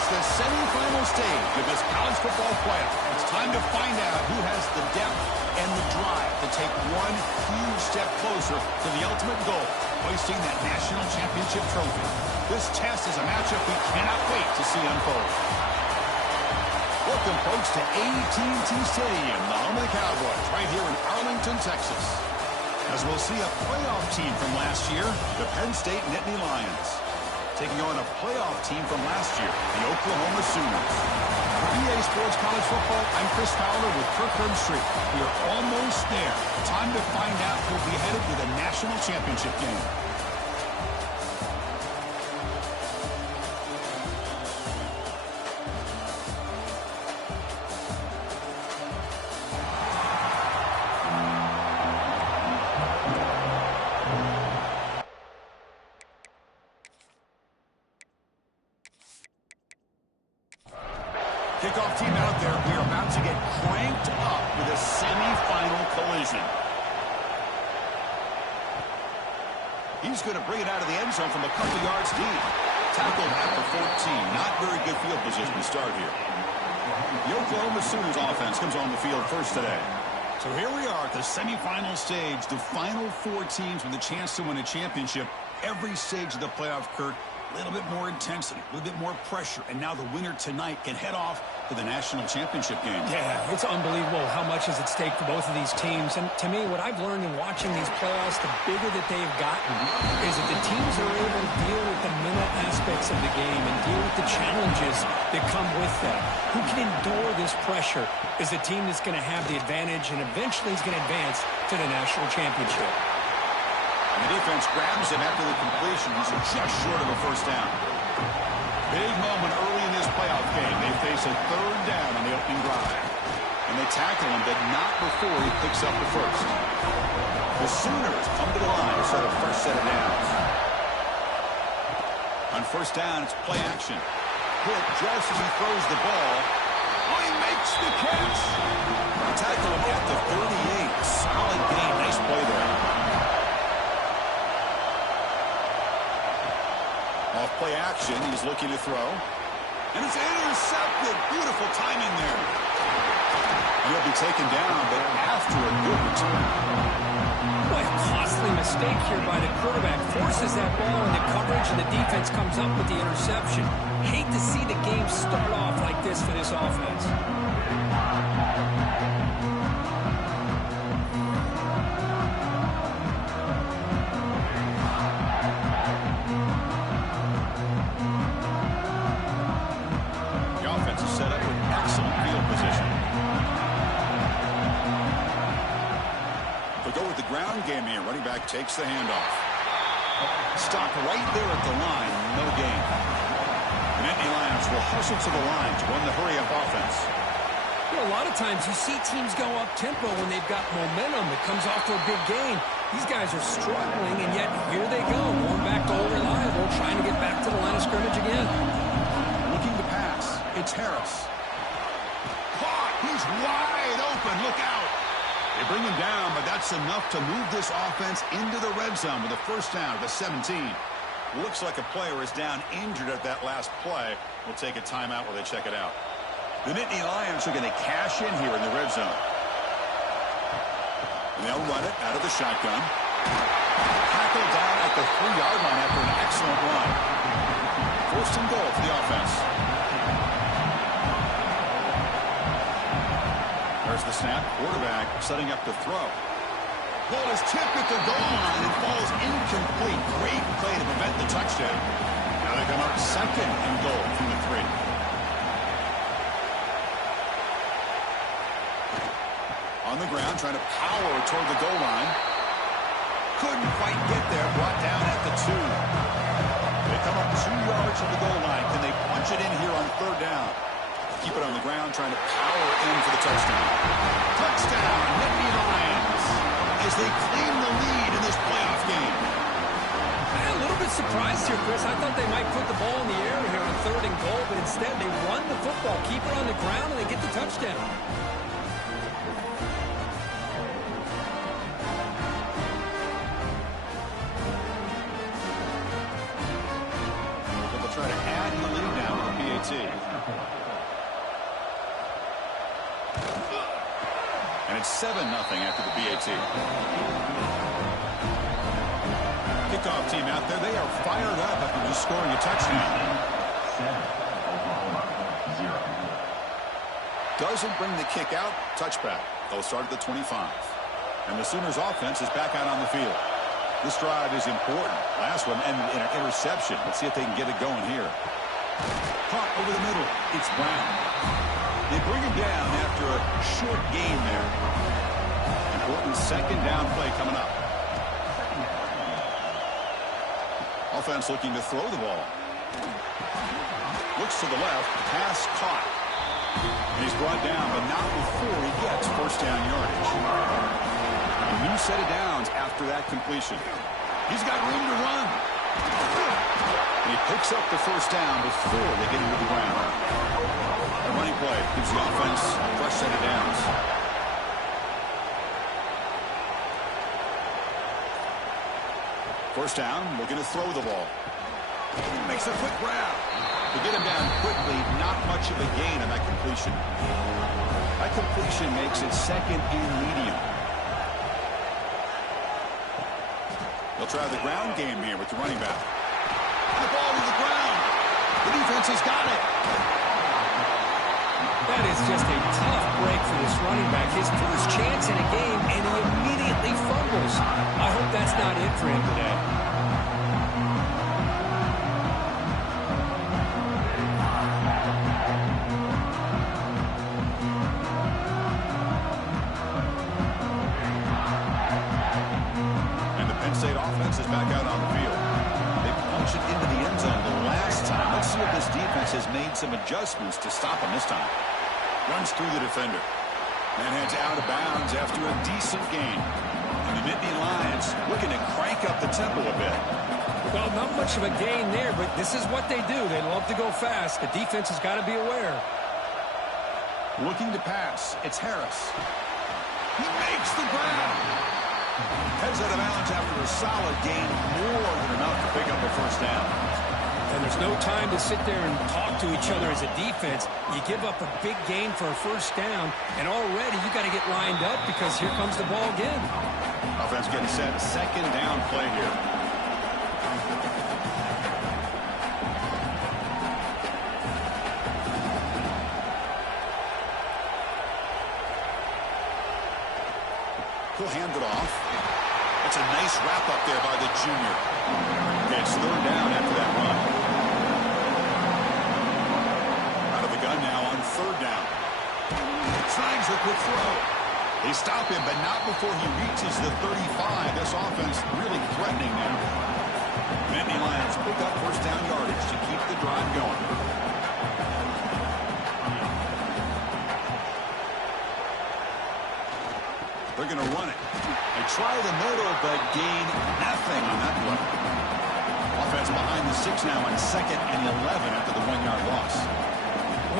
It's the semifinal stage of this college football playoff. It's time to find out who has the depth and the drive to take one huge step closer to the ultimate goal, hoisting that national championship trophy. This test is a matchup we cannot wait to see unfold. Welcome, folks, to AT&T Stadium, the home of the Cowboys, right here in Arlington, Texas. As we'll see a playoff team from last year, the Penn State Nittany Lions, taking on a playoff team from last year, the Oklahoma Sooners. For EA Sports College Football, I'm Chris Fowler with Kirk Herbstreit. We are almost there. Time to find out who will be headed to the national championship game. Kickoff team out there. We are about to get cranked up with a semifinal collision. He's going to bring it out of the end zone from a couple yards deep. Tackled at the 14. Not very good field position to start here. The Oklahoma Sooners offense comes on the field first today. So here we are at the semifinal stage. The final four teams with a chance to win a championship. Every stage of the playoff, Kirk, a little bit more intensity, a little bit more pressure, and now the winner tonight can head off to the national championship game. Yeah, it's unbelievable how much is at stake for both of these teams. And to me, what I've learned in watching these playoffs, the bigger that they've gotten, is that the teams are able to deal with the mental aspects of the game and deal with the challenges that come with that. Who can endure this pressure is the team that's going to have the advantage and eventually is going to advance to the national championship. And the defense grabs him after the completion. He's just short of a first down. Big moment early in this playoff game. They face a third down on the opening drive. And they tackle him, but not before he picks up the first. The Sooners come to the line to set a fresh set of downs. On first down, it's play action. Hit just as he throws the ball. Oh, he makes the catch. They tackle him at the 38. Solid game. Nice play there. Off play action, he's looking to throw. And it's intercepted. Beautiful timing there. He'll be taken down, but after a good return. Boy, a costly mistake here by the quarterback. Forces that ball into coverage, and the defense comes up with the interception. Hate to see the game start off like this for this offense. Game here. Running back takes the handoff. Stop right there at the line. No gain. The Nittany Lions will hustle to the line to run the hurry-up offense. You know, a lot of times you see teams go up-tempo when they've got momentum that comes off for a big gain. These guys are struggling, and yet here they go. Going back to old reliable, trying to get back to the line of scrimmage again. Looking to pass. It's Harris. Caught. He's wide open. Look out. They bring him down, but that's enough to move this offense into the red zone with a first down at the 17. Looks like a player is down injured at that last play. We'll take a timeout while they check it out. The Nittany Lions are going to cash in here in the red zone. And they'll run it out of the shotgun. Tackled down at the 3-yard line after an excellent run. First and goal for the offense. There's the snap. Quarterback setting up the throw. Ball is tipped at the goal line and falls incomplete. Great play to prevent the touchdown. Now they come up second and goal from the 3. On the ground, trying to power toward the goal line. Couldn't quite get there. Brought down at the 2. They come up 2 yards from the goal line. Can they punch it in here on third down? Keep it on the ground, trying to power in for the touchdown. Touchdown, Nittany Lions, as they claim the lead in this playoff game. I'm a little bit surprised here, Chris. I thought they might put the ball in the air here on third and goal, but instead they run the football, keep it on the ground, and they get the touchdown. They'll try to add the lead now with the PAT. And it's 7-0 after the PAT. Kickoff team out there, they are fired up after just scoring a touchdown. Doesn't bring the kick out. Touchback. They'll start at the 25. And the Sooners offense is back out on the field. This drive is important. Last one ended in an interception. Let's see if they can get it going here. Caught over the middle. It's Brown. They bring him down after a short gain there. Important second down play coming up. Offense looking to throw the ball. Looks to the left. Pass caught. And he's brought down, but not before he gets first down yardage. A new set of downs after that completion. He's got room to run. And he picks up the first down before they get into the ground. A running play gives the offense a fresh set of downs. First down, looking to throw the ball. Makes a quick grab. To get him down quickly, not much of a gain on that completion. That completion makes it second and medium. They'll try the ground game here with the running back. And the ball to the ground. The defense has got it. That is just a tough break for this running back. His first chance in a game, and he immediately fumbles. I hope that's not it for him today. Is back out on the field. They punched it into the end zone the last time. Let's see if this defense has made some adjustments to stop him this time. Runs through the defender. And heads out of bounds after a decent gain. And the Nittany Lions looking to crank up the tempo a bit. Well, not much of a gain there, but this is what they do. They love to go fast. The defense has got to be aware. Looking to pass. It's Harris. He makes the grab. Heads out of bounds after a solid gain, more than enough to pick up a first down. And there's no time to sit there and talk to each other as a defense. You give up a big gain for a first down, and already you got to get lined up because here comes the ball again. Offense getting set. Second down play here. He'll hand it off. It's a nice wrap up there by the junior. Okay, it's third down after that run. Out of the gun now on third down. Tries a quick throw. They stop him, but not before he reaches the 35. This offense really threatening now. Nittany Lions pick up first down yardage to keep the drive going. They're going to run it. They try the middle, but gain nothing on that play. Offense behind the 6 now on 2nd and 11 after the 1-yard loss.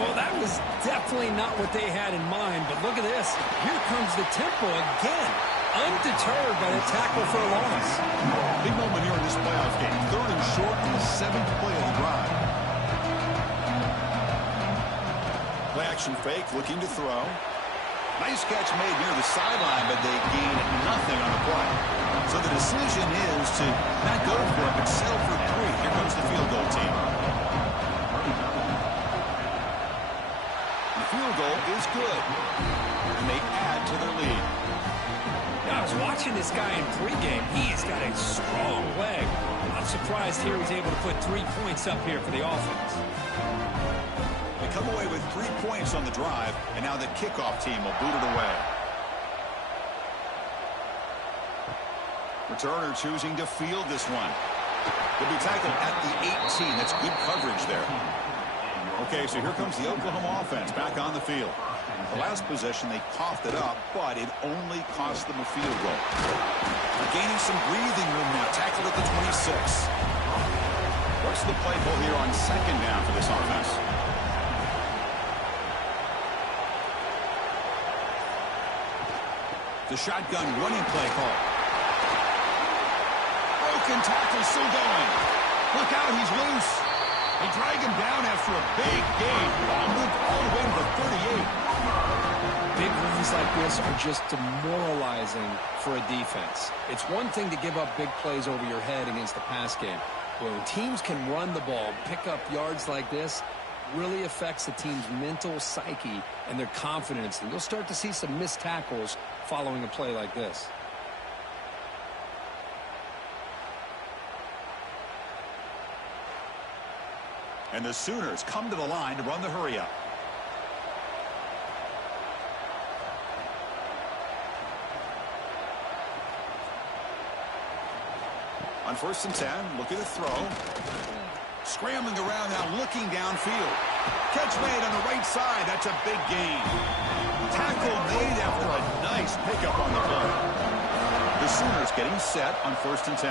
Well, that was definitely not what they had in mind, but look at this. Here comes the tempo again. Undeterred by the tackle for a loss. Big moment here in this playoff game. Third and short on the 7th play of the drive. Play action fake, looking to throw. Nice catch made near the sideline, but they gain nothing on the play. So the decision is to not go for it, but settle for 3. Here comes the field goal team. The field goal is good, and they add to their lead. I was watching this guy in pregame. He's got a strong leg. I'm not surprised here he's able to put 3 points up here for the offense. They come away with 3 points on the drive, and now the kickoff team will boot it away. Returner choosing to field this one. He'll be tackled at the 18. That's good coverage there. Okay, so here comes the Oklahoma offense back on the field. The last possession, they coughed it up, but it only cost them a field goal. They're gaining some breathing room now. Tackled at the 26. What's the play call here on 2nd down for this offense? The shotgun running play call. Broken tackle still going. Look out, he's loose. They drag him down after a big gain. Moved all the way to the 38. Big runs like this are just demoralizing for a defense. It's one thing to give up big plays over your head against the pass game. But when teams can run the ball, pick up yards like this, really affects the team's mental psyche and their confidence. And you'll start to see some missed tackles following a play like this. And the Sooners come to the line to run the hurry up. On 1st and 10, looking to throw. Scrambling around now, looking downfield. Catch made on the right side. That's a big gain. Tackle made after a nice pickup on the play. The Sooners getting set on 1st and 10.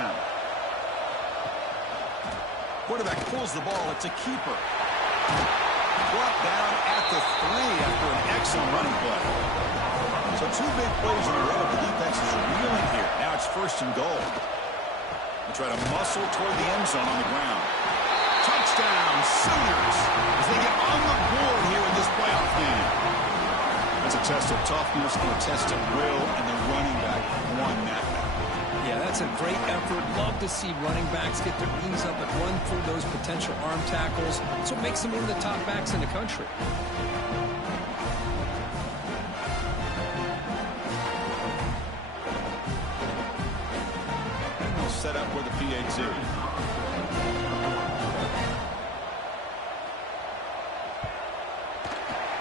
Quarterback pulls the ball. It's a keeper. Brought down at the 3 after an excellent running play. So 2 big plays in a row. The defense is reeling here. Now it's 1st and goal. They try to muscle toward the end zone on the ground. Touchdown, Sooners, as they get on the board here in this playoff game. That's a test of toughness and a test of will, and the running back won that battle. Yeah, that's a great effort. Love to see running backs get their knees up and run through those potential arm tackles. That's what makes them one of the top backs in the country. And they'll set up with the PAT.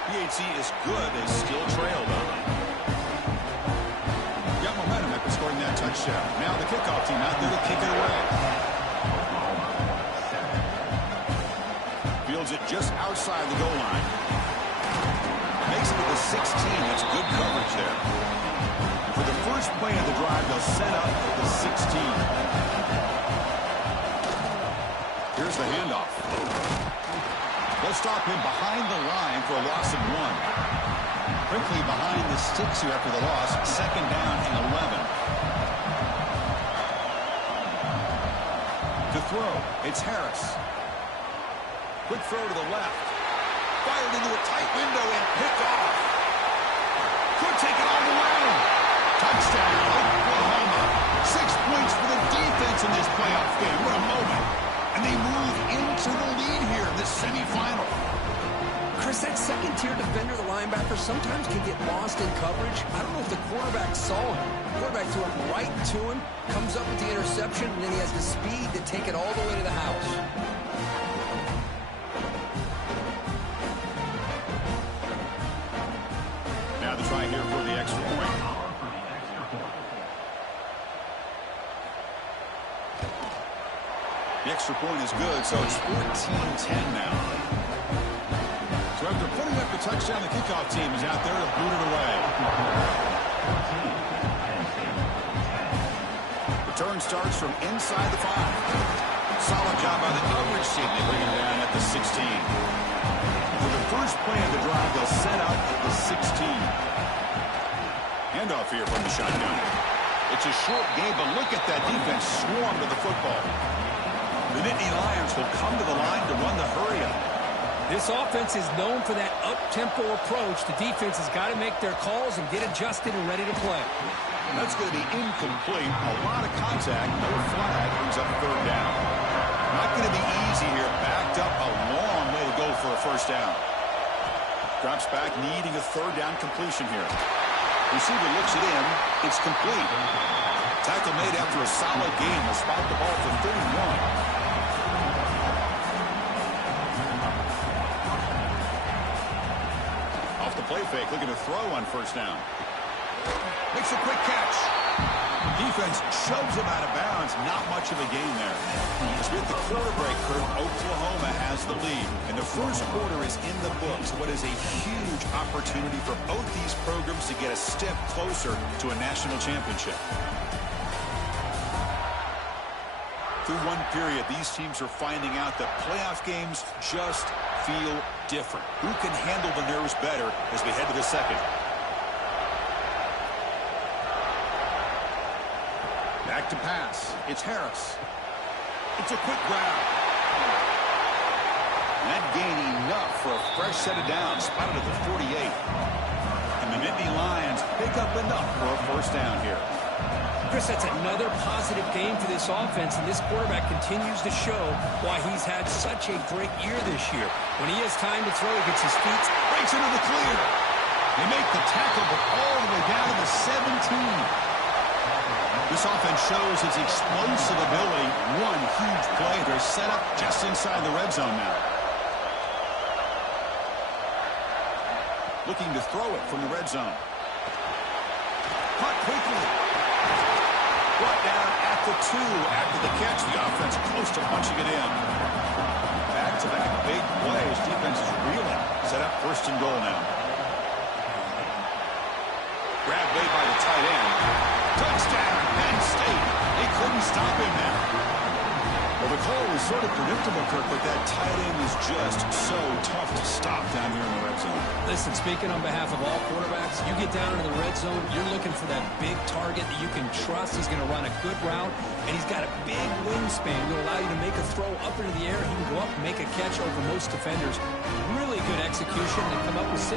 PAT is good. They still trail, though. Got momentum after scoring that touchdown. Now the kickoff team out there to kick it away. Fields it just outside the goal line. Makes it to the 16. That's good coverage there. For the first play of the drive, they'll set up the 16. Here's the handoff. They'll stop him behind the line for a loss of 1. Quickly behind the sticks here after the loss. 2nd down and 11. To throw, it's Harris. Quick throw to the left. Fired into a tight window and picked off. Could take it all the way. Touchdown, Oklahoma. 6 points for the defense in this playoff game. What a moment. And they move into the lead here in this semifinal. Chris, that second-tier defender, the linebacker, sometimes can get lost in coverage. I don't know if the quarterback saw him. The quarterback threw it right to him, comes up with the interception, and then he has the speed to take it all the way to the house. Now the try here for the extra point. The extra point is good, so it's 14-10 now. So after putting up the touchdown, the kickoff team is out there to boot it away. Return starts from inside the 5. Solid job by the coverage team. They bring him down at the 16. For the first play of the drive, they'll set out at the 16. Handoff here from the shotgun. It's a short game, but look at that defense swarm to the football. The Nittany Lions will come to the line to run the hurry-up. This offense is known for that up-tempo approach. The defense has got to make their calls and get adjusted and ready to play. That's going to be incomplete. A lot of contact. No flag. Brings up 3rd down. Not going to be easy here. Backed up a long way to go for a 1st down. Drops back, needing a 3rd down completion here. Receiver looks it in. It's complete. Tackle made after a solid game. Will spot the ball for 31. Off the play fake, looking to throw on 1st down. Makes a quick catch. Defense shoves him out of bounds. Not much of a gain there. As we hit the quarter break curve, Oklahoma has the lead. And the first quarter is in the books. What is a huge opportunity for both these programs to get a step closer to a national championship. Through one period, these teams are finding out that playoff games just feel different. Who can handle the nerves better as we head to the second? Back to pass. It's Harris. It's a quick grab. And that gained enough for a fresh set of downs. Spotted at the 48. And the The Nittany Lions pick up enough for a first down here. Chris, that's another positive game for this offense, and this quarterback continues to show why he's had such a great year this year. When he has time to throw, he gets his feet. Breaks into the clear. They make the tackle, but all the way down to the 17. This offense shows its explosive ability. One huge play. They're set up just inside the red zone now. Looking to throw it from the red zone. Caught quickly. Brought down at the 2 after the catch. The offense close to punching it in. Back-to-back big plays. Defense is reeling. Set up first and goal now. Grab made by the tight end. Touchdown, Penn State. They couldn't stop him now. Well, the call was sort of predictable, Kirk, but that tight end is just so tough to stop down here in the red zone. Listen, speaking on behalf of all quarterbacks, you get down into the red zone, you're looking for that big target that you can trust. He's going to run a good route, and he's got a big wingspan to allow you to make a throw up into the air. He can go up and make a catch over most defenders. Really good execution and come up with 6.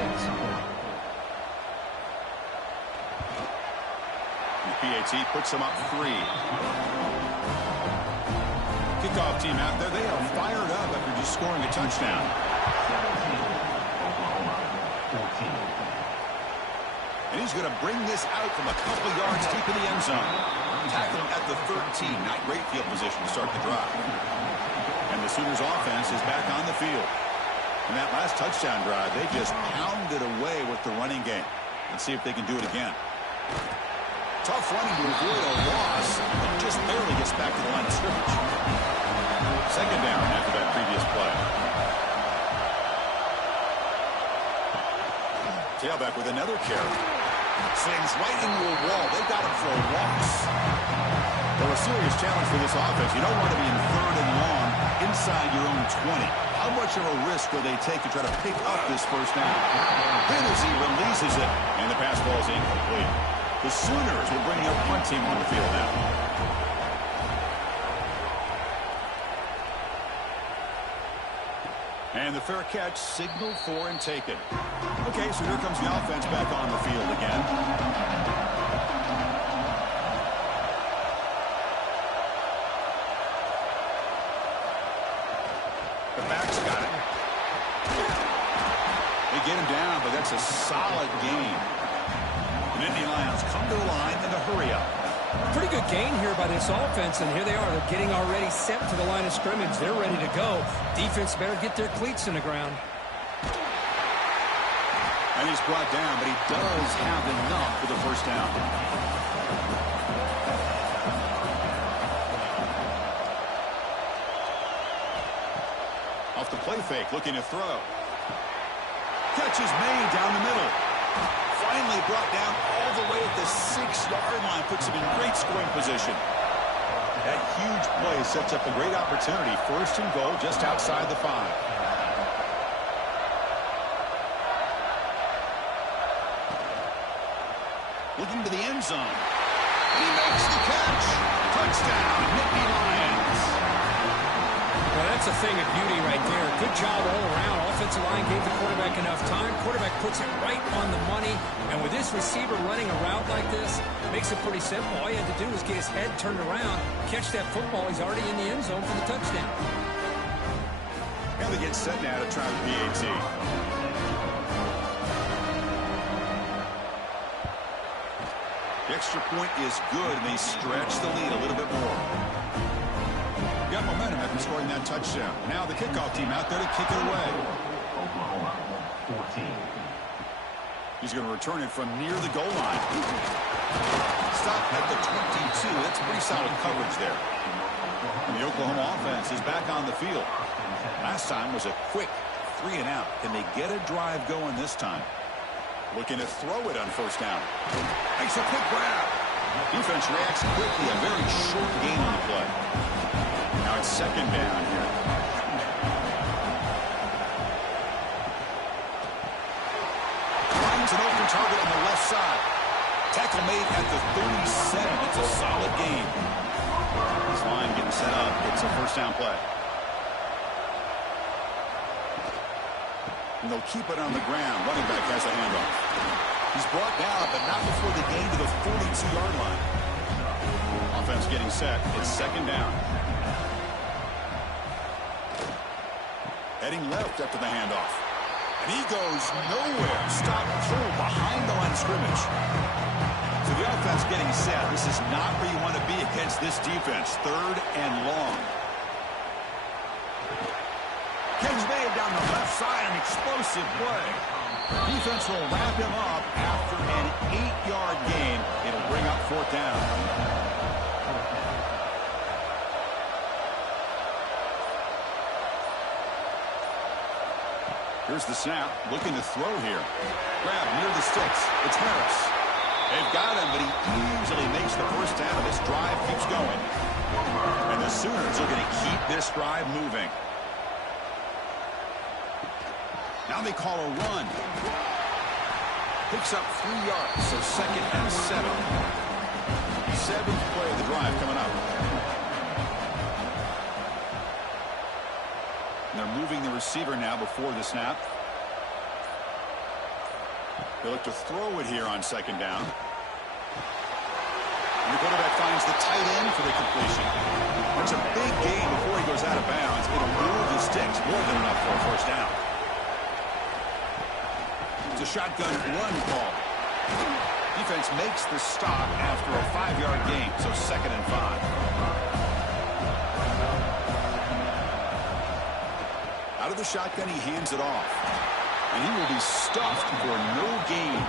The PAT puts him up 3. Kickoff team out there, they are fired up after just scoring a touchdown. And he's going to bring this out from a couple yards deep in the end zone. Tackled at the 13. Not great field position to start the drive. And the Sooners offense is back on the field. In that last touchdown drive, they just pounded away with the running game. Let's see if they can do it again. Tough running to avoid a loss, but just barely gets back to the line of scrimmage. Second down after that previous play. Tailback with another carry. Slings right into a wall. They've got him for a loss. Well, a serious challenge for this offense. You don't want to be in 3rd and long inside your own 20. How much of a risk will they take to try to pick up this first down? Then as he releases it, and the pass ball is incomplete. The Sooners will bring their punt team on the field now. And the fair catch signaled for and taken. Okay, so here comes the offense back on the field again. The back's got it. They get him down, but that's a solid game. The Nittany Lions come to the line in a hurry up. Pretty good gain here by this offense, and here they are. They're getting already set to the line of scrimmage. They're ready to go. Defense better get their cleats in the ground. And he's brought down, but he does have enough for the first down. Off the play fake, looking to throw. Catch is made down the middle. Finally brought down all the way at the 6-yard line. Puts him in great scoring position. That huge play sets up a great opportunity. First and goal just outside the 5. Looking to the end zone. He makes the catch. Touchdown, Nittany Lions. Well, that's a thing of beauty right there. Good job all around. Offensive line gave the quarterback enough time. Quarterback puts it right on the money. And with this receiver running a route like this, makes it pretty simple. All you had to do was get his head turned around, catch that football. He's already in the end zone for the touchdown. And they get set now to try the PAT. The extra point is good, and they stretch the lead a little bit more. Got momentum after scoring that touchdown. Now the kickoff team out there to kick it away. He's going to return it from near the goal line. Stop at the 22. That's pretty solid coverage there. And the Oklahoma offense is back on the field. Last time was a quick 3 and out. Can they get a drive going this time? Looking to throw it on first down. Makes a quick grab. Defense reacts quickly. A very short gain on the play. Now it's second down here. Finds an open target on the left side. Tackle made at the 37. It's a solid game. This line getting set up. It's a first down play. And they'll keep it on the ground. Running back has the handoff. He's brought down, but not before the gain to the 42-yard line. Offense getting set. It's second down. Heading left after the handoff. And he goes nowhere. Stop pull behind the line of scrimmage. So the offense getting set. This is not where you want to be against this defense. Third and long. Catch made down the left side. An explosive play. Defense will wrap him up after an 8-yard gain. It'll bring up fourth down. Here's the snap. Looking to throw here. Grab near the sticks. It's Harris. They've got him, but he easily makes the first down. This drive keeps going. And the Sooners are going to keep this drive moving. Now they call a run. Picks up 3 yards, so second and 7. 7th play of the drive coming up. And they're moving the receiver now before the snap. They look to throw it here on second down. And the quarterback finds the tight end for the completion. That's a big gain before he goes out of bounds. It'll move the sticks more than enough for a first down. It's a shotgun run call. Defense makes the stop after a 5-yard gain, so second and 5. Out of the shotgun, he hands it off. And he will be stuffed for no gain.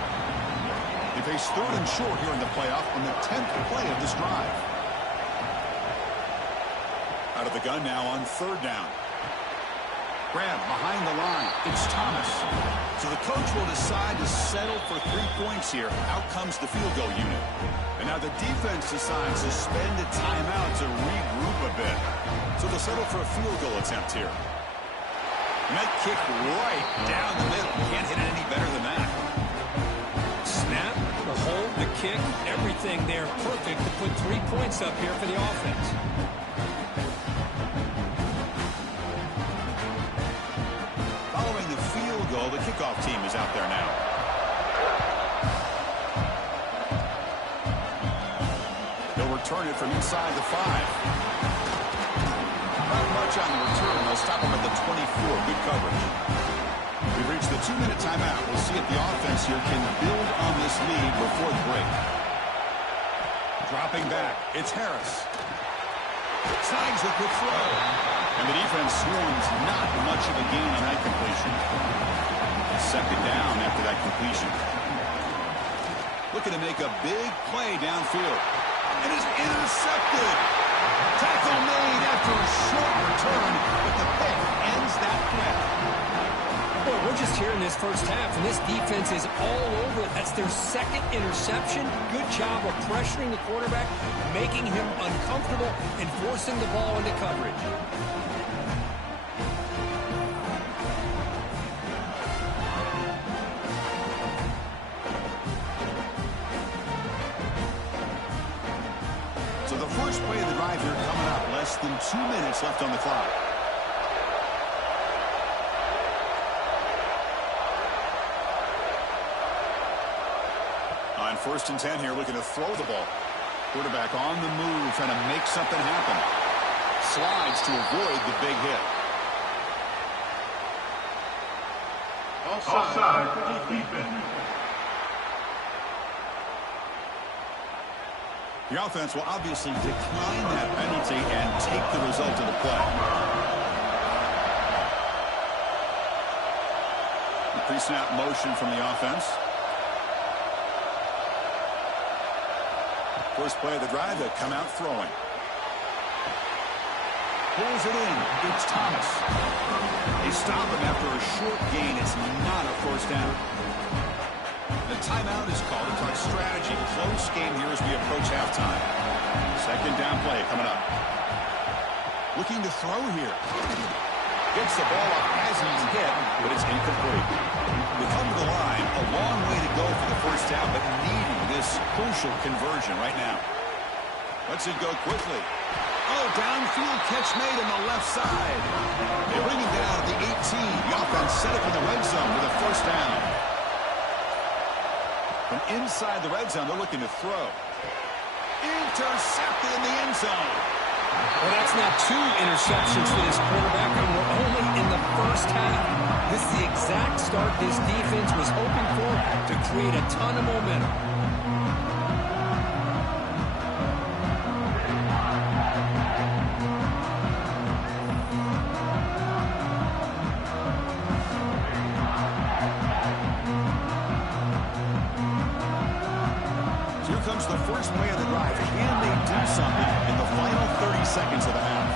They face third and short here in the playoff on the 10th play of this drive. Out of the gun now on third down. Grab behind the line. It's Thomas. So the coach will decide to settle for 3 points here. Out comes the field goal unit. And now the defense decides to spend a timeout to regroup a bit. So they'll settle for a field goal attempt here. And that kick right down the middle. Can't hit it any better than that. Snap, the hold, the kick, everything there perfect to put 3 points up here for the offense. Following the field goal, the kickoff team is out there now. They'll return it from inside the 5. Not much on the return. They'll stop him at the 24. Good coverage. We've reached the 2-minute timeout. We'll see if the offense here can build on this lead before the break. Dropping back. It's Harris. Snags the quick throw. And the defense swarms not much of a gain on that completion. Second down after that completion. Looking to make a big play downfield. It is intercepted. Tackle made after a short return, but the pick ends that threat. Well, we're just here in this first half, and this defense is all over it. That's their second interception. Good job of pressuring the quarterback, making him uncomfortable, and forcing the ball into coverage. So the first play of the drive here coming up. Less than 2 minutes left on the clock. On 1st and 10 here, looking to throw the ball. Quarterback on the move, trying to make something happen. Slides to avoid the big hit. Offside for the defense. The offense will obviously decline that penalty and take the result of the play. The pre-snap motion from the offense. First play of the drive, they come out throwing. Pulls it in. It's Thomas. They stop him after a short gain. It's not a first down. The timeout is called. It's our strategy. Close game here as we approach halftime. Second down play coming up. Looking to throw here. Gets the ball up as he's hit, but it's incomplete. We come to the line. A long way to go for the first down, but needing this crucial conversion right now. Let's it go quickly. Oh, downfield catch made on the left side. They bring him down at the 18. The offense set up in the red zone with a first down. From inside the red zone, they're looking to throw. Intercepted in the end zone. Well, that's not 2 interceptions for this quarterback, and we're only in the first half. This is the exact start this defense was hoping for to create a ton of momentum. Here comes the first play of the drive. Can they do something in the final 30 seconds of the half?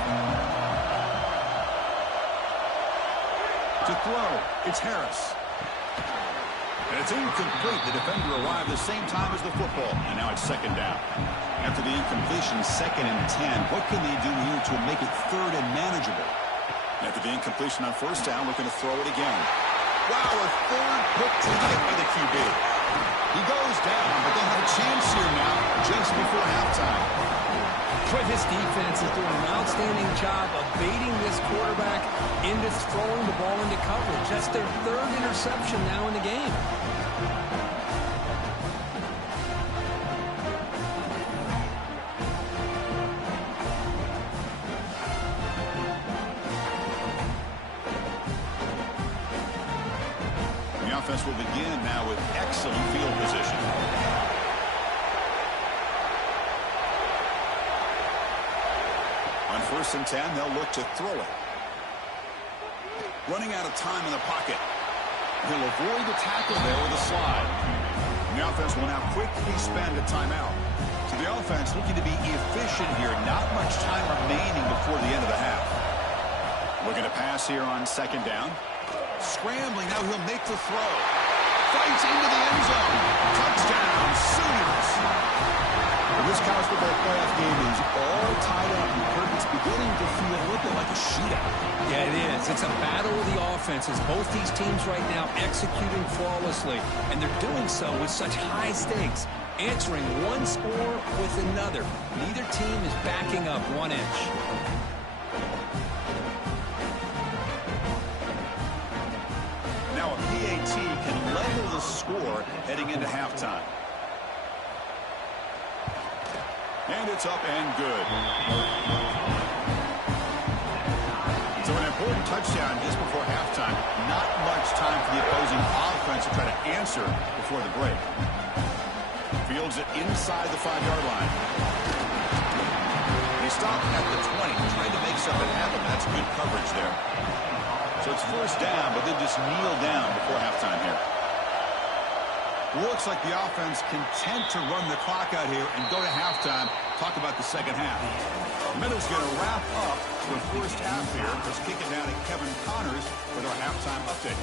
To throw, it's Harris. And it's incomplete. The defender arrived the same time as the football. And now it's second down. After the incompletion, 2nd and 10. What can they do here to make it 3rd and manageable? After the incompletion on first down, looking to throw it again. Wow, a 3rd pick tonight by the QB. He goes down, but they'll have a chance here now just before halftime. Boy, this defense is doing an outstanding job of baiting this quarterback into throwing the ball into coverage. That's their 3rd interception now in the game. The offense will begin now with excellent field position. On 1st and 10, they'll look to throw it. Running out of time in the pocket. He'll avoid the tackle there with a slide. And the offense will now quickly spend a timeout. So the offense looking to be efficient here. Not much time remaining before the end of the half. Looking to pass here on 2nd down. Scrambling, now he'll make the throw. Fights into the end zone. Touchdown, Sooners. Well, this college football playoff game is all tied up. It's beginning to feel a little bit like a shootout. Yeah, it is. It's a battle of the offenses. Both these teams right now executing flawlessly, and they're doing so with such high stakes, answering one score with another. Neither team is backing up 1 inch. Now a PAT can level the score heading into halftime. And it's up and good. So an important touchdown just before halftime. Not much time for the opposing offense to try to answer before the break. Fields it inside the 5-yard line. He stopped at the 20, trying to make something happen. That's good coverage there. So it's 1st down, but they just kneel down before halftime here. Looks like the offense content to run the clock out here and go to halftime. Talk about the second half. Miller's going to wrap up the first half here. Let's kick it down to Kevin Connors with our halftime update.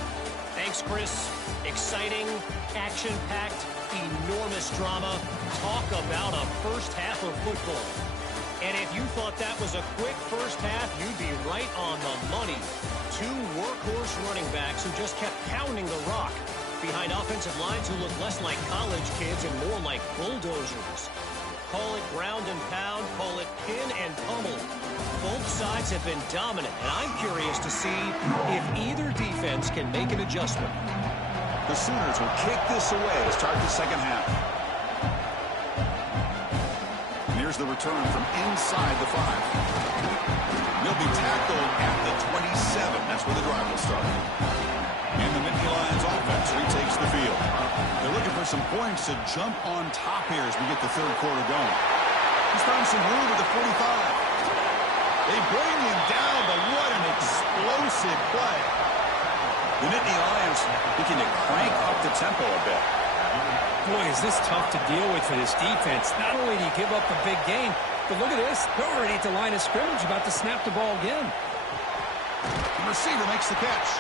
Thanks, Chris. Exciting, action-packed, enormous drama. Talk about a first half of football. And if you thought that was a quick first half, you'd be right on the money. 2 workhorse running backs who just kept pounding the rock behind offensive lines who look less like college kids and more like bulldozers. Call it ground and pound, call it pin and pummel. Both sides have been dominant, and I'm curious to see if either defense can make an adjustment. The Sooners will kick this away to start the second half. And here's the return from inside the 5. He'll be tackled at the 27. That's where the drive will start. And the Nittany Lions offense retakes the field. They're looking for some points to jump on top here as we get the 3rd quarter going. He's found some room at the 45. They bring him down, but what an explosive play. The Nittany Lions looking to crank up the tempo a bit. Boy, is this tough to deal with for this defense. Not only do you give up a big gain, but look at this. They're already at the line of scrimmage, about to snap the ball again. The receiver makes the catch.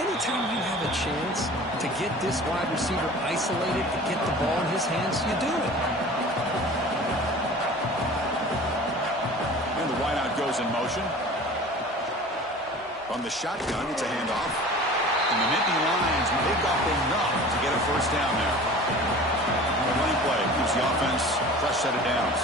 Anytime you have a chance to get this wide receiver isolated, to get the ball in his hands, you do it. And the wideout goes in motion. From the shotgun, it's a handoff. And the Nittany Lions make up enough to get a first down there. The running play gives the offense a fresh set of downs.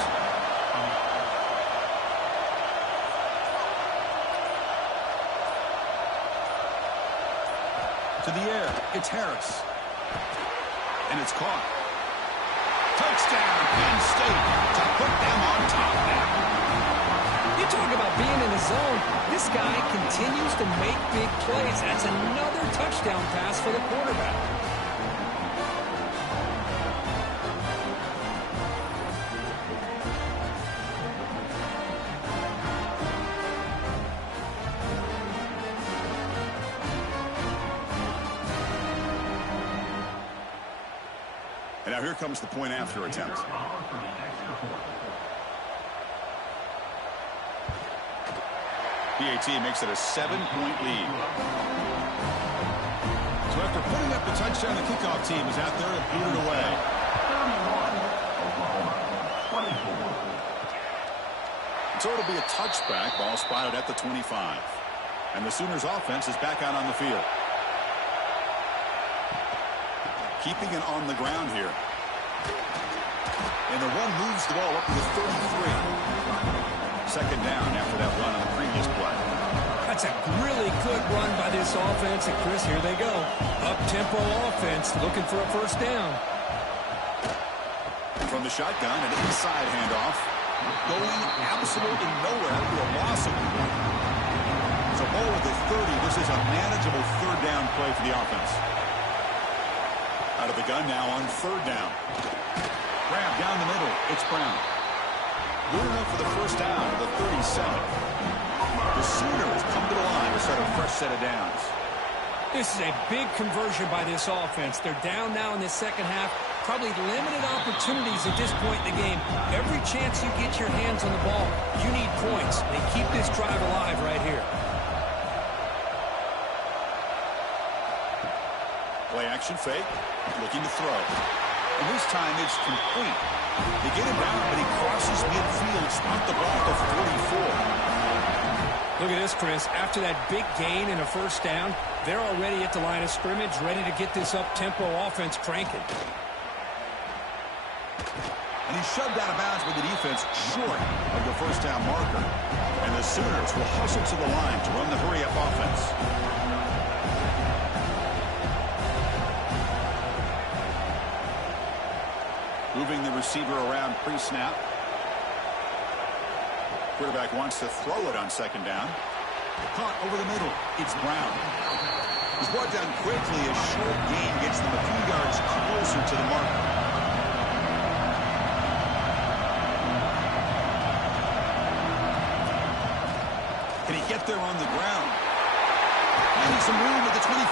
To the air, it's Harris. and it's caught. Touchdown, Penn State, to put them on top now. You talk about being in the zone. This guy continues to make big plays. That's another touchdown pass for the quarterback. And now here comes the point after attempt. PAT makes it a 7-point lead. So after putting up the touchdown, the kickoff team is out there to boot it away. So it'll be a touchback. Ball spotted at the 25. And the Sooners offense is back out on the field. Keeping it on the ground here. And the run moves the ball up to the 33. Second down after that run on the previous play. That's a really good run by this offense. And Chris, here they go. Up-tempo offense looking for a first down. From the shotgun, an inside handoff. Going absolutely nowhere to a loss of 1. So ball with the 30. This is a manageable third down play for the offense. Out of the gun now on third down. Grab down the middle. It's Brown. Good enough for the first down to the 37. The Sooners come to the line to start a fresh set of downs. This is a big conversion by this offense. They're down now in the second half. Probably limited opportunities at this point in the game. Every chance you get your hands on the ball, you need points. They keep this drive alive right here. Play action fake. Looking to throw. And this time it's complete. They get him down, but he crosses midfield, spot the ball at the 44. Look at this, Chris. After that big gain and a first down, they're already at the line of scrimmage, ready to get this up-tempo offense cranking. And he's shoved out of bounds with the defense short of the first down marker. And the Sooners will hustle to the line to run the hurry-up offense. Moving the receiver around pre-snap. Quarterback wants to throw it on second down. Caught over the middle. It's Brown. He's brought down quickly as short gain gets them a few yards closer to the marker. Can he get there on the ground? And some room at the 25.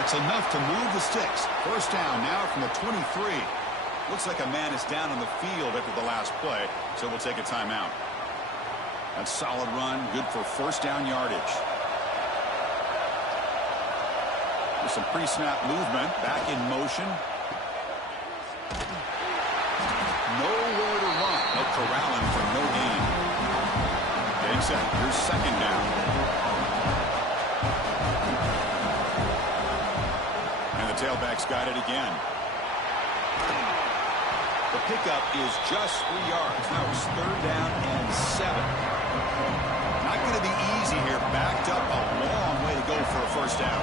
That's enough to move the sticks. First down now from the 23. Looks like a man is down on the field after the last play, so we'll take a timeout. That's solid run, good for first down yardage. There's some pre-snap movement, back in motion. Nowhere to run. No corralling for no gain. Getting set, here's second down. And the tailback's got it again. The pickup is just 3 yards. Now it's third down and 7. Not going to be easy here. Backed up a long way to go for a first down.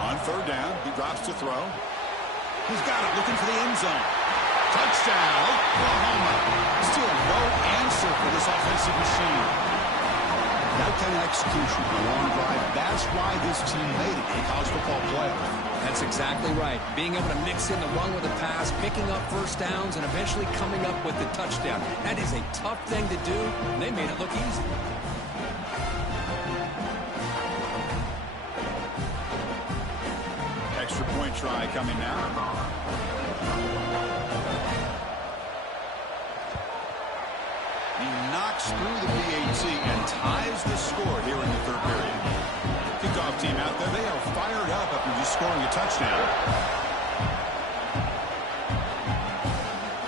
On third down, he drops to throw. He's got it, looking for the end zone. Touchdown, Oklahoma. Still no answer for this offensive machine. That kind of execution on a long drive, that's why this team made it in the college football playoff. That's exactly right. Being able to mix in the run with a pass, picking up first downs, and eventually coming up with the touchdown. That is a tough thing to do, and they made it look easy. Extra point try coming now. He knocks through the PAT and ties the score here in the third period. Kickoff team out there, they are fired up after just scoring a touchdown.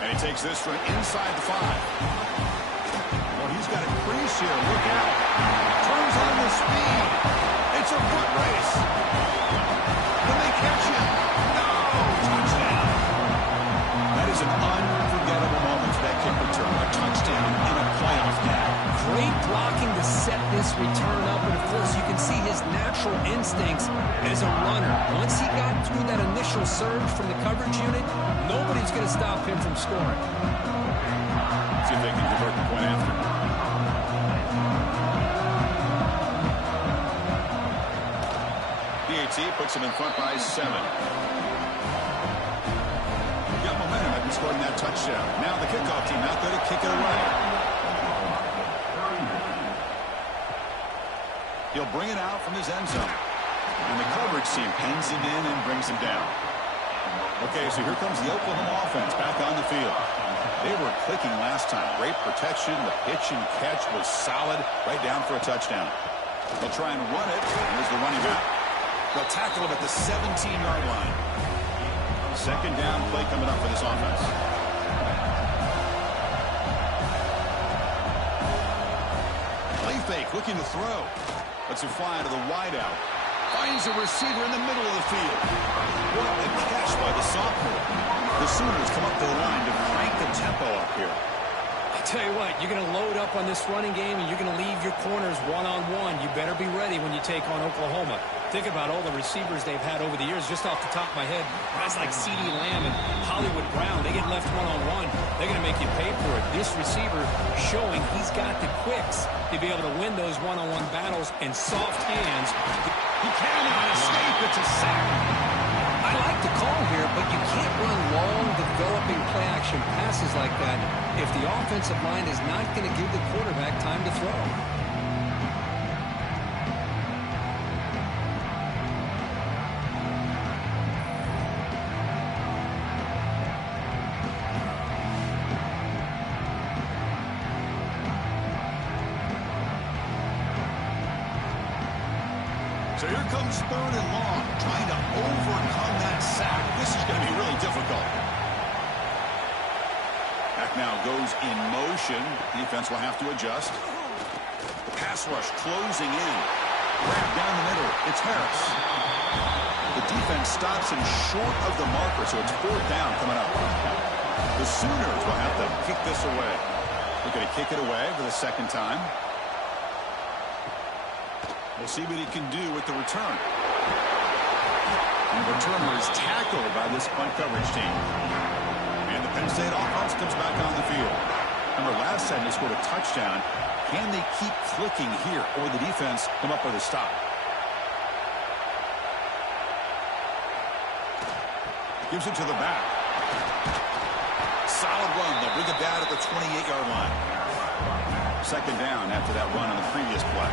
And he takes this from inside the 5. Well, he's got a crease here. Look out. Turns on the speed. It's a foot race. Will they catch him? No! Touchdown. That is an unforgettable moment for that kick return. A touchdown in a playoff game. Great blocking to set this return up, and of course you can see his natural instinct instincts as a runner. Once he got through that initial surge from the coverage unit, nobody's going to stop him from scoring. See if they can convert the point after. DAT puts him in front by 7. Got momentum after scoring that touchdown. Now the kickoff team out there to kick it away. He'll bring it out from his end zone. And the coverage team pins him in and brings him down. Okay, so here comes the Oklahoma offense back on the field. They were clicking last time. Great protection. The pitch and catch was solid. Right down for a touchdown. They'll try and run it. Here's the running back. They'll tackle him at the 17-yard line. Second down play coming up for this offense. Play fake, looking to throw. Lets it fly to the wideout. Finds a receiver in the middle of the field. What a catch by the sophomore. The Sooners come up to the line to crank the tempo up here. I tell you what, you're going to load up on this running game, and you're going to leave your corners one-on-one. You better be ready when you take on Oklahoma. Think about all the receivers they've had over the years. Just off the top of my head, guys like CeeDee Lamb and Hollywood Brown, they get left one-on-one. They're going to make you pay for it. This receiver showing he's got the quicks to be able to win those one-on-one battles and soft hands. He cannot escape. It's a sack. I like the call here, but you can't run long, developing play-action passes like that if the offensive line is not going to give the quarterback time to throw. So here comes 3rd and long, trying to overcome that sack. This is going to be really difficult. Back now goes in motion. Defense will have to adjust. The pass rush closing in. Grab down the middle. It's Harris. The defense stops him short of the marker, so it's 4th down coming up. The Sooners will have to kick this away. They're going to kick it away for the second time. We'll see what he can do with the return. And the returner is tackled by this punt coverage team. And the Penn State offense comes back on the field. Remember, last time they scored a touchdown. Can they keep clicking here, or the defense come up with a stop? Gives it to the back. Solid run. They'll bring it down at the 28-yard line. Second down after that run on the previous play.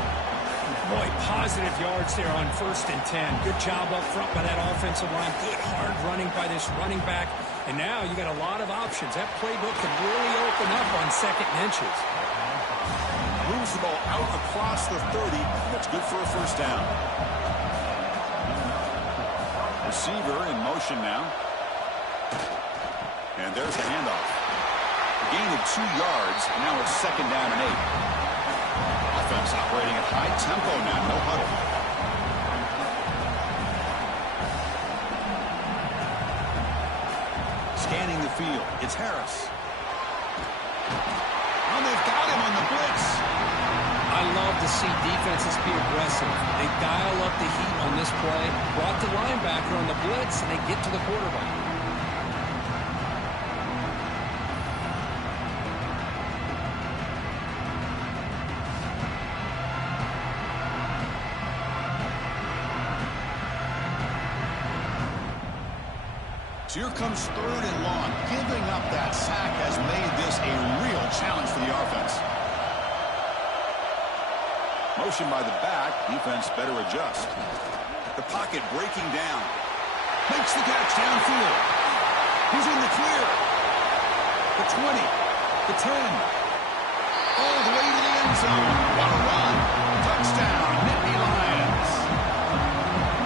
Boy, positive yards there on 1st and 10. Good job up front by that offensive line. Good hard running by this running back. And now you got a lot of options. That playbook can really open up on 2nd and inches. Moves the ball out across the 30. That's good for a 1st down. Receiver in motion now. And there's the handoff. A gain of 2 yards. And now it's 2nd down and 8. Offense operating at high tempo now, no huddle. Scanning the field, it's Harris. Oh, they've got him on the blitz. I love to see defenses be aggressive. They dial up the heat on this play, brought the linebacker on the blitz, and they get to the quarterback. So here comes 3rd and long. Giving up that sack has made this a real challenge for the offense. Motion by the back. Defense better adjust. The pocket breaking down. Makes the catch downfield. He's in the clear. The 20. The 10. All the way to the end zone. What a run. Touchdown. Nittany Lions.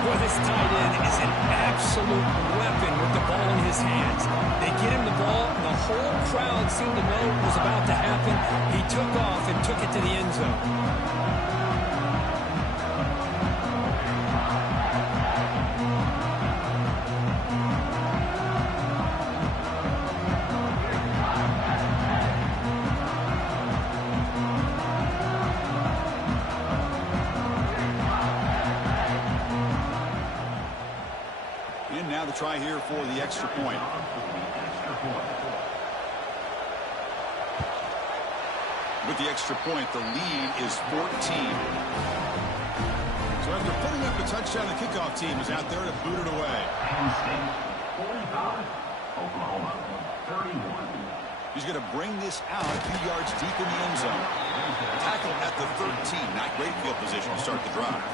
Boy, this tight end is an absolute weapon with the ball in his hands. They get him the ball, and the whole crowd seemed to know what was about to happen. He took off and took it to the end zone. try here for the extra point. With the extra point, the lead is 14. So after putting up a touchdown, the kickoff team is out there to boot it away. Penn State 45, Oklahoma 31. He's going to bring this out a few yards deep in the end zone. Tackle at the 13. Not great field position to start the drive.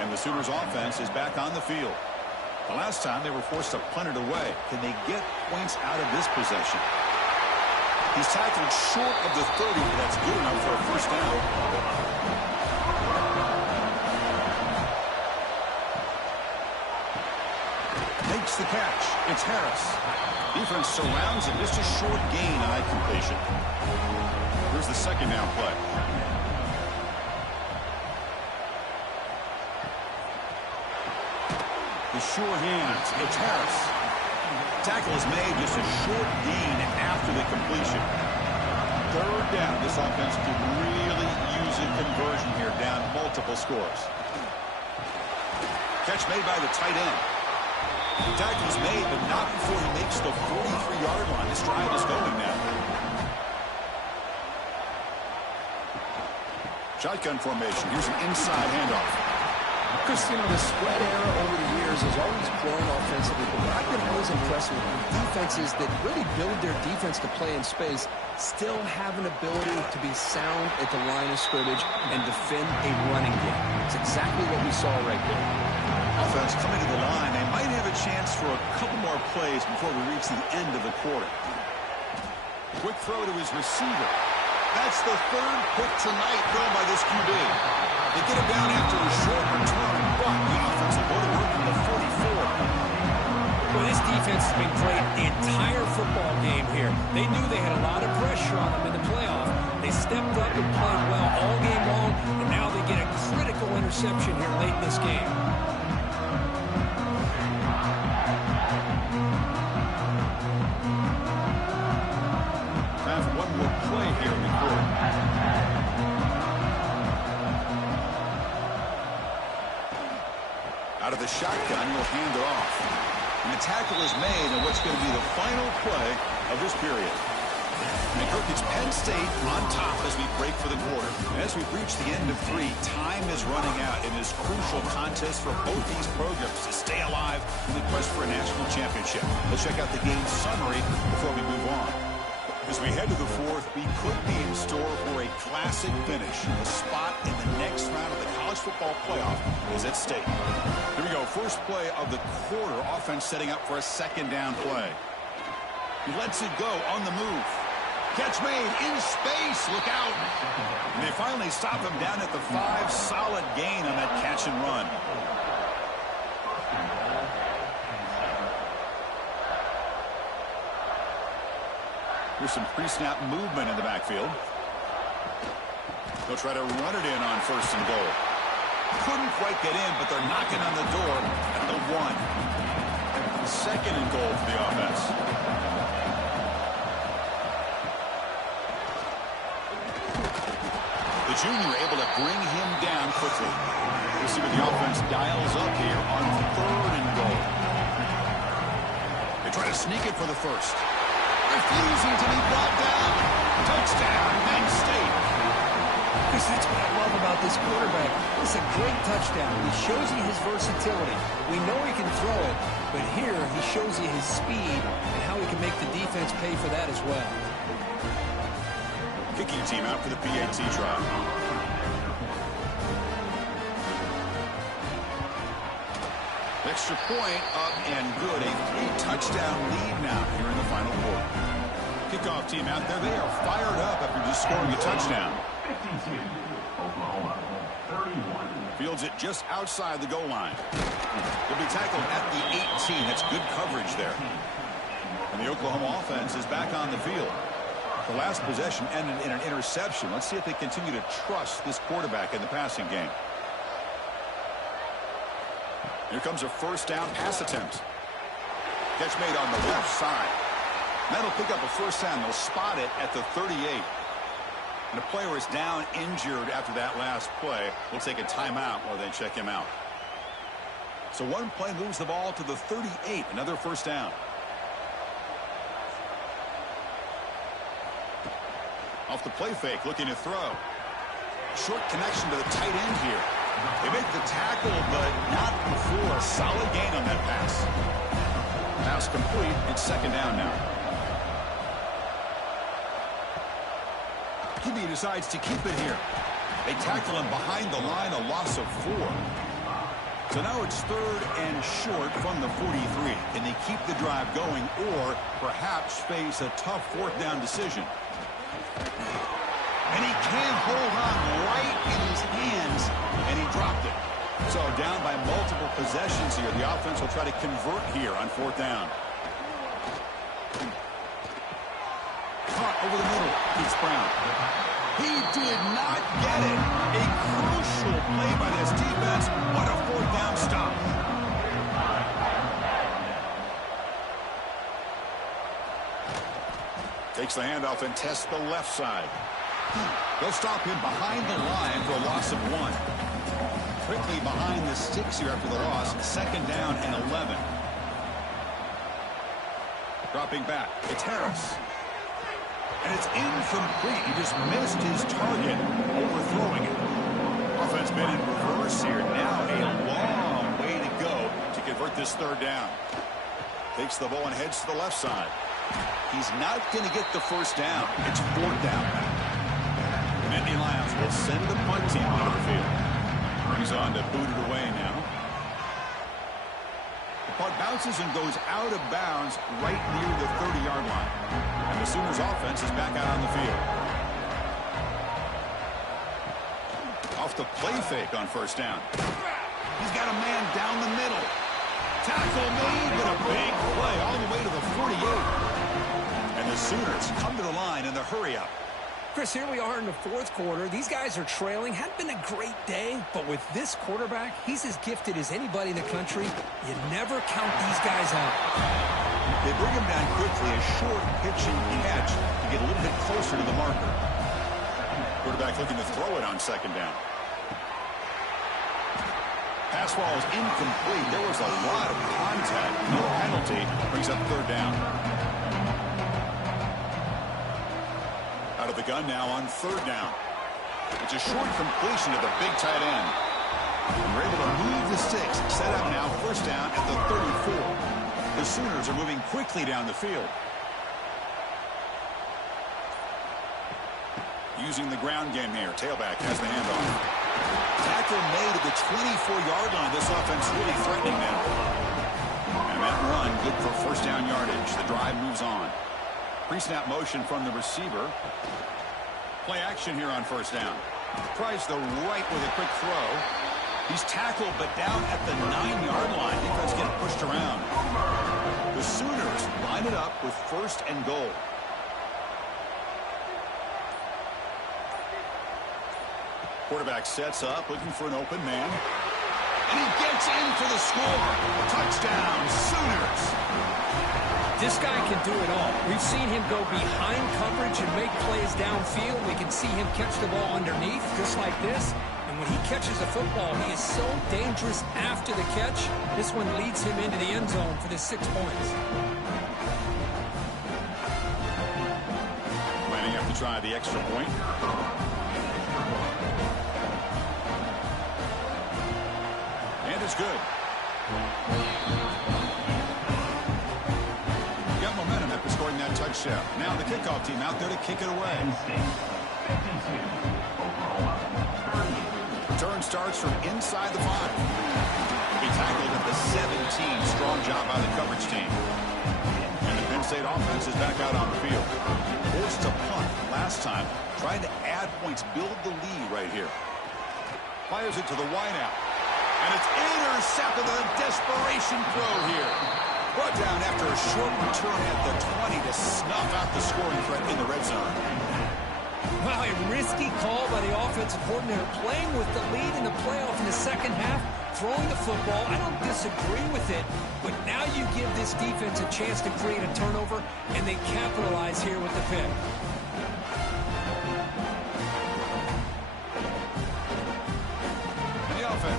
And the Sooners offense is back on the field. The last time they were forced to punt it away. Can they get points out of this possession? He's tackled short of the 30, but that's good enough for a first down. Makes the catch. It's Harris. Defense surrounds him. Just a short gain on that completion. Here's the second down play. The sure hands. It's Harris. Tackle is made, just a short gain after the completion. Third down. This offense could really use a conversion here, down multiple scores. Catch made by the tight end. Tackle is made, but not before he makes the 43-yard line. This drive is going now. Shotgun formation. Here's an inside handoff. Chris, you know, the spread era over the years has always grown offensively, but what I've been always impressed with defenses that really build their defense to play in space still have an ability to be sound at the line of scrimmage and defend a running game. It's exactly what we saw right there. Offense coming to the line. They might have a chance for a couple more plays before we reach the end of the quarter. Quick throw to his receiver. That's the third pick tonight thrown by this QB. They get him down after a short return, but the offensive will work from the 44. Well, this defense has been great the entire football game here. They knew they had a lot of pressure on them in the playoff. They stepped up and played well all game long, and now they get a critical interception here late in this game. Time for one more play here in the quarter. Out of the shotgun, he'll hand it off. And the tackle is made in what's going to be the final play of this period. And Kirk, it's Penn State on top as we break for the quarter. As we reach the end of 3, time is running out in this crucial contest for both these programs to stay alive in the quest for a national championship. Let's check out the game summary before we move on. As we head to the 4th, we could be in store for a classic finish. The spot in the next round of the college football playoff is at stake. Here we go. First play of the quarter. Offense setting up for a second down play. He lets it go on the move. Catch made in space. Look out. And they finally stop him down at the 5. Solid gain on that catch and run. Here's some pre-snap movement in the backfield. They'll try to run it in on 1st and goal. Couldn't quite get in, but they're knocking on the door at the 1. 2nd and goal for the offense. The junior able to bring him down quickly. We'll see what the offense dials up here on 3rd and goal. They try to sneak it for the 1st. Refusing to be brought down. Touchdown, Penn State. Chris, that's what I love about this quarterback. It's a great touchdown. He shows you his versatility. We know he can throw it, but here he shows you his speed and how he can make the defense pay for that as well. Kicking team out for the PAT trial. Extra point up and good. A 3-touchdown lead now here in the final quarter. Kickoff team out there. They are fired up after just scoring a touchdown. 52, Oklahoma 31. Fields it just outside the goal line. He'll be tackled at the 18. That's good coverage there. And the Oklahoma offense is back on the field. The last possession ended in an interception. Let's see if they continue to trust this quarterback in the passing game. Here comes a 1st down pass attempt. Catch made on the left side. That'll pick up a 1st down. They'll spot it at the 38. And the player is down injured after that last play. We'll take a timeout while they check him out. So one play moves the ball to the 38. Another first down. Off the play fake, looking to throw. Short connection to the tight end here. They make the tackle, but not before. A solid gain on that pass. Pass complete. It's second down now. QB decides to keep it here. They tackle him behind the line, a loss of 4. So now it's third and short from the 43. Can they keep the drive going or perhaps face a tough fourth down decision? And he can't hold on right in his hands, and he dropped it. So down by multiple possessions here. The offense will try to convert here on fourth down. Caught over the middle. Keith Brown. He did not get it. A crucial play by this defense. What a fourth down stop. Takes the handoff and tests the left side. They'll stop him behind the line for a loss of 1. Quickly behind the sticks here after the loss. Second down and 11. Dropping back. It's Harris. And it's incomplete. He just missed his target, overthrowing it. Offense been in reverse here. Now a long way to go to convert this third down. Takes the ball and heads to the left side. He's not going to get the first down. It's fourth down back. Nittany Lions will send the punt team onto the field. He's on to boot it away now. The punt bounces and goes out of bounds right near the 30-yard line. And the Sooners offense is back out on the field. Off the play fake on first down. He's got a man down the middle. Tackle made, but a big play all the way to the 48. And the Sooners come to the line in the hurry-up. Chris, here we are in the fourth quarter. These guys are trailing. Hadn't been a great day, but with this quarterback, he's as gifted as anybody in the country. You never count these guys out. They bring him down quickly, a short pitch and catch to get a little bit closer to the marker. Quarterback looking to throw it on second down. Pass ball is incomplete. There was a lot of contact. No penalty. Brings up third down. Out of the gun now on third down. It's a short completion to the big tight end. And we're able to move the sticks. Set up now first down at the 34. The Sooners are moving quickly down the field. Using the ground game here. Tailback has the handoff. Tackle made at the 24-yard line. This offense really threatening them. And that run good for first down yardage. The drive moves on. Pre-snap motion from the receiver. Play action here on first down. Tries the right with a quick throw. He's tackled but down at the 9-yard line. Defense getting pushed around. The Sooners line it up with first and goal. Quarterback sets up, looking for an open man. And he gets in for the score. Touchdown, Sooners. This guy can do it all. We've seen him go behind coverage and make plays downfield. We can see him catch the ball underneath, just like this. And when he catches a football, he is so dangerous after the catch. This one leads him into the end zone for the 6 points. Planning up to try the extra point. And it's good. Got momentum after scoring that touchdown. Now the kickoff team out there to kick it away. Return starts from inside the 5. He tackled at the 17. Strong job by the coverage team. And the Penn State offense is back out on the field. Forced to punt last time. Trying to add points, build the lead right here. Fires it to the wideout. And it's intercepted with a desperation throw here. Brought down after a short return at the 20 to snuff out the scoring threat in the red zone. Wow, a risky call by the offensive coordinator, playing with the lead in the playoff in the second half, throwing the football. I don't disagree with it, but now you give this defense a chance to create a turnover, and they capitalize here with the pick.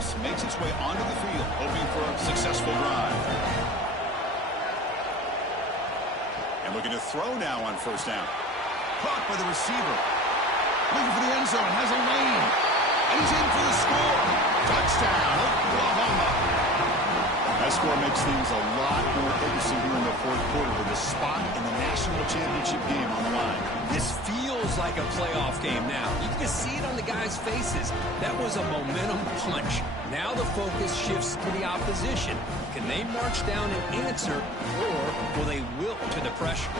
pass, makes its way onto the field, hoping for a successful drive. And looking to throw now on first down. Caught by the receiver. Looking for the end zone, has a lane. And he's in for the score. Touchdown, Oklahoma. That score makes things a lot more interesting here in the fourth quarter with a spot in the national championship game on the line. This feels like a playoff game now. You can just see it on the guys' faces. That was a momentum punch. Now the focus shifts to the opposition. Can they march down and answer, or will they wilt to the pressure?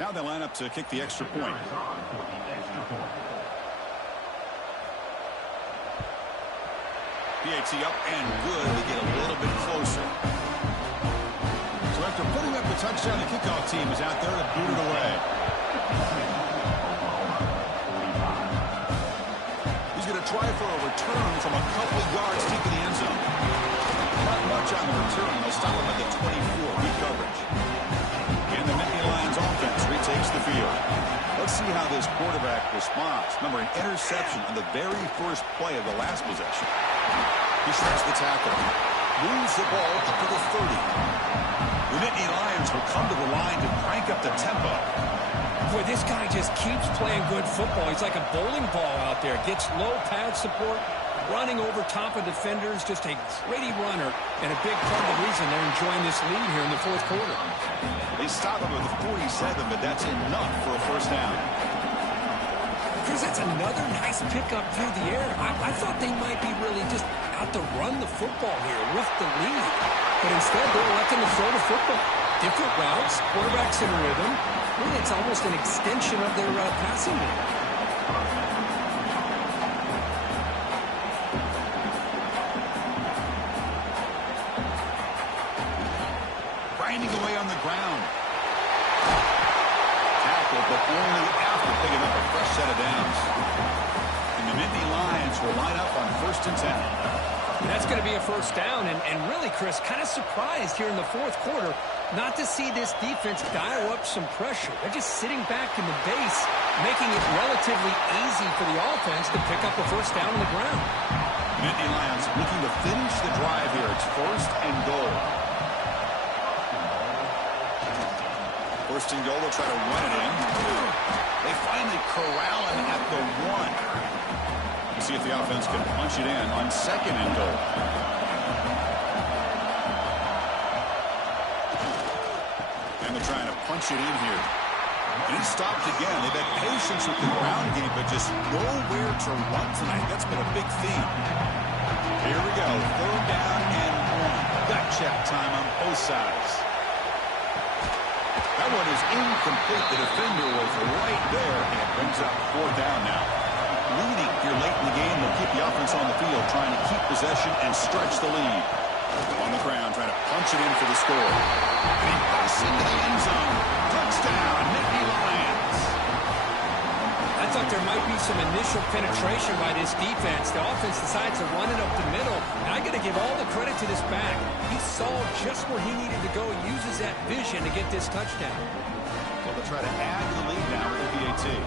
Now they line up to kick the extra point. PAT up and good to get a little bit closer. So after putting up the touchdown, the kickoff team is out there to boot it away. He's going to try for a return from a couple of yards deep in the end zone. Not much on the return. They'll stop him at the 24. Good coverage. And the Nittany Lions offense retakes the field. Let's see how this quarterback responds. Remember, an interception on the very first play of the last possession. He shreds the tackle. Moves the ball up to the 30. The Nittany Lions will come to the line to crank up the tempo. Boy, this guy just keeps playing good football. He's like a bowling ball out there. Gets low pad support, running over top of defenders. Just a gritty runner, and a big part of the reason they're enjoying this lead here in the fourth quarter. They stop him at the 47, but that's enough for a first down. Chris, that's another nice pickup through the air. I thought they might be really just out to run the football here with the lead. But instead, they're electing to throw the football. Different routes, quarterbacks in rhythm. Really, it's almost an extension of their passing game. Grinding away on the ground. Tackle, but only after picking up a fresh set of downs. And the Nittany Lions will line up on 1st and 10. That's going to be a first down, and really, Chris, kind of surprised here in the fourth quarter not to see this defense dial up some pressure. They're just sitting back in the base, making it relatively easy for the offense to pick up a first down on the ground. The Nittany Lions looking to finish the drive here. It's 1st and goal. 1st and goal, they'll try to run it in. They finally corral him at the 1. See if the offense can punch it in on 2nd and goal. And they're trying to punch it in here. And he stopped again. They've had patience with the ground game, but just nowhere to run tonight. That's been a big theme. Here we go. 3rd down and 1. Gut check time on both sides. That one is incomplete. The defender was right there, and it brings up 4th down now. Leading here late in the game will keep the offense on the field, trying to keep possession and stretch the lead. On the ground, trying to punch it in for the score. And he busts into the end zone. Touchdown, Nittany Lions. I thought there might be some initial penetration by this defense. The offense decides to run it up the middle, and I got to give all the credit to this back. He saw just where he needed to go. He uses that vision to get this touchdown. So they'll try to add to the lead now with the PAT.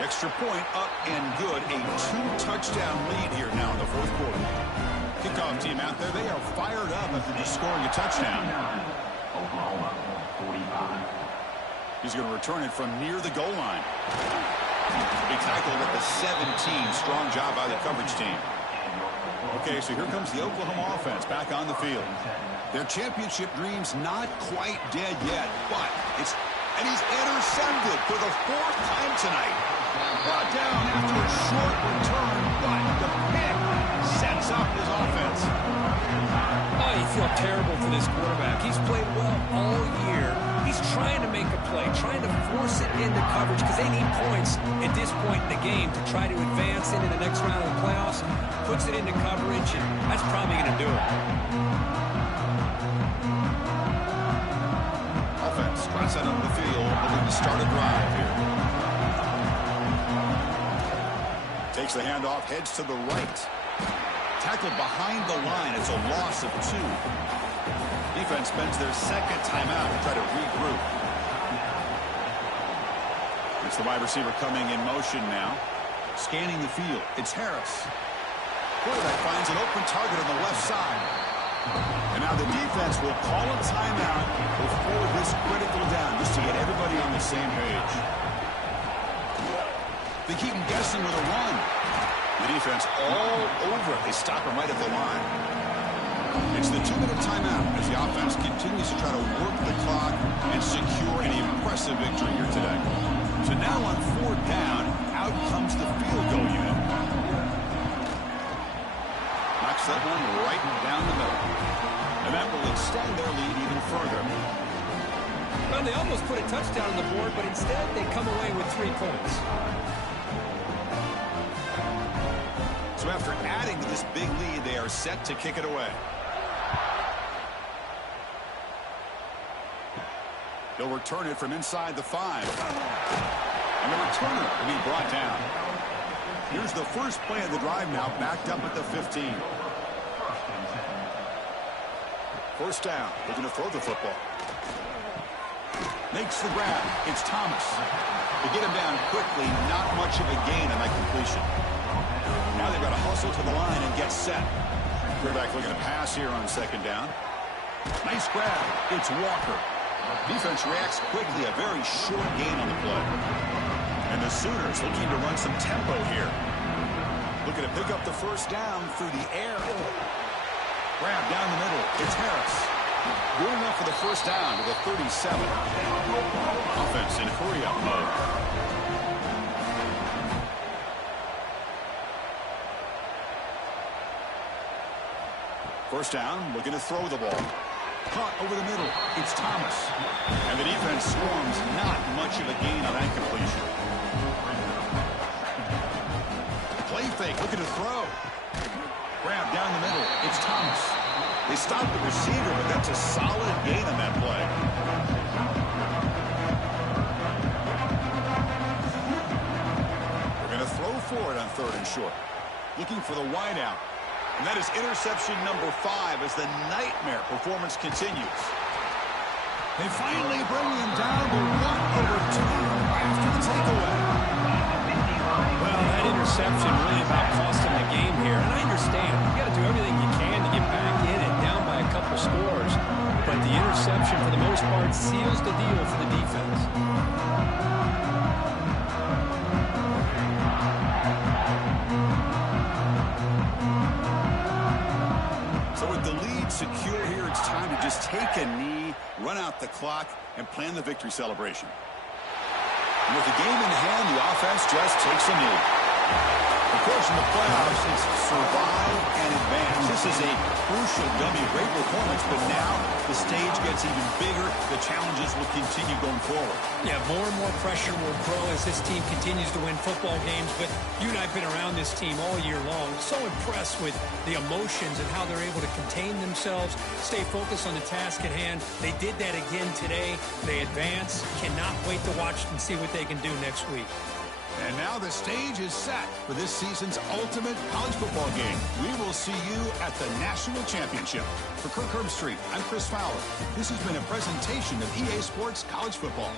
Extra point up and good. A 2-touchdown lead here now in the fourth quarter. Kickoff team out there. They are fired up after just scoring a touchdown. Oklahoma, 45. He's going to return it from near the goal line. Big tackle at the 17. Strong job by the coverage team. Okay, so here comes the Oklahoma offense back on the field. Their championship dreams not quite dead yet, but it's... And he's intercepted for the 4th time tonight. Brought down after a short return, but the pick sets up his offense. Oh, you feel terrible for this quarterback. He's played well all year. He's trying to make a play, trying to force it into coverage because they need points at this point in the game to try to advance into the next round of the playoffs. Puts it into coverage, and that's probably going to do it. Offense tries out on the field, looking to start a drive here. Takes the handoff, heads to the right. Tackled behind the line. It's a loss of 2. Defense spends their second timeout to try to regroup. It's the wide receiver coming in motion now. Scanning the field. It's Harris. Quarterback finds an open target on the left side. And now the defense will call a timeout before this critical down, just to get everybody on the same page. They keep him guessing with a run. The defense all over it. They stop him right at the line. It's the 2-minute timeout as the offense continues to try to work the clock and secure an impressive victory here today. So now on 4th down, out comes the field goal unit. Knocks that one right down the middle. And that will extend their lead even further. Well, they almost put a touchdown on the board, but instead they come away with 3 points. So after adding to this big lead, they are set to kick it away. They'll return it from inside the 5. And the returner will be brought down. Here's the first play of the drive now, backed up at the 15. First down. They're going to throw the football. Makes the grab. It's Thomas. They get him down quickly. Not much of a gain on that completion. Now they've got to hustle to the line and get set. Quarterback looking to pass here on 2nd down. Nice grab. It's Walker. Defense reacts quickly. A very short gain on the play. And the Sooners looking to run some tempo here. Looking to pick up the first down through the air. Grab down the middle. It's Harris. Good enough for the first down to the 37. Offense in hurry-up mode. First down, looking to throw the ball. Caught over the middle. It's Thomas. And the defense swarms. Not much of a gain on that completion. Play fake, looking to throw. Grab down the middle. It's Thomas. They stop the receiver, but that's a solid gain on that play. They're going to throw for it on 3rd and short. Looking for the wideout. And that is interception number 5 as the nightmare performance continues. They finally bring him down to 1 over 2 after the takeaway. Well, that interception really about cost him the game here. And I understand. You got to do everything you can to get back in it, down by a couple scores. But the interception, for the most part, seals the deal for the defense. So with the lead secure here, it's time to just take a knee, run out the clock, and plan the victory celebration. And with the game in hand, the offense just takes a knee. Of course, in the playoffs, it's survive and advance. This is a crucial W. Great performance, but now the stage gets even bigger. The challenges will continue going forward. Yeah, more and more pressure will grow as this team continues to win football games. But you and I have been around this team all year long. So impressed with the emotions and how they're able to contain themselves, stay focused on the task at hand. They did that again today. They advance. Cannot wait to watch and see what they can do next week. And now the stage is set for this season's ultimate college football game. We will see you at the National Championship. For Kirk Herbstreit, I'm Chris Fowler. This has been a presentation of EA Sports College Football.